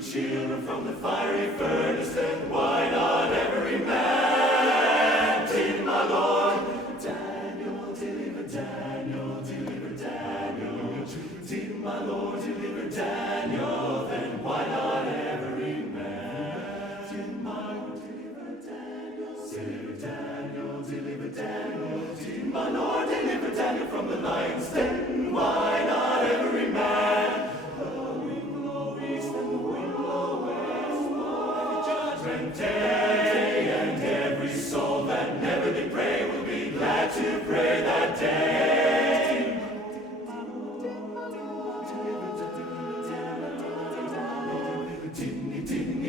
children from the fiery furnace, then why not every man? Did my Lord Daniel deliver Daniel, deliver Daniel? Did my Lord deliver Daniel, then why not every man? Did my Lord deliver Daniel, deliver Daniel, deliver Daniel? Did my Lord deliver Daniel from the lion's den, why not every man? Day, and every soul that never did pray will be glad to pray that day.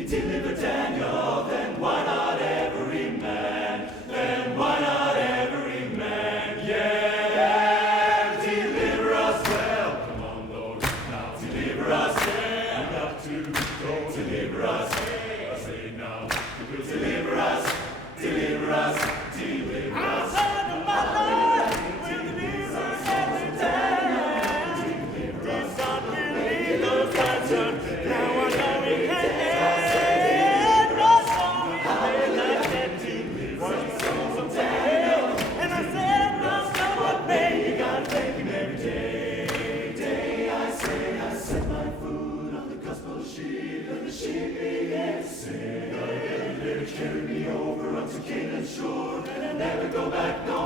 Deliver Daniel, then why not every man? Then why not every man? Yeah, deliver us well. Come on, Lord, now deliver us. Yeah, we got to go. Deliver us. Now, you will deliver us, deliver us, deliver us. Outside of my Lord, will deliver us every day. Did God believe those answers? Now I know He can. No song is made like that deep. One song someday. And I said, no, so what may you gotta take Him every day. Day I set my foot on the gospel sheet, and the sheep began to sing. Carry me over unto Canaan's shore, and I'll never go back. No.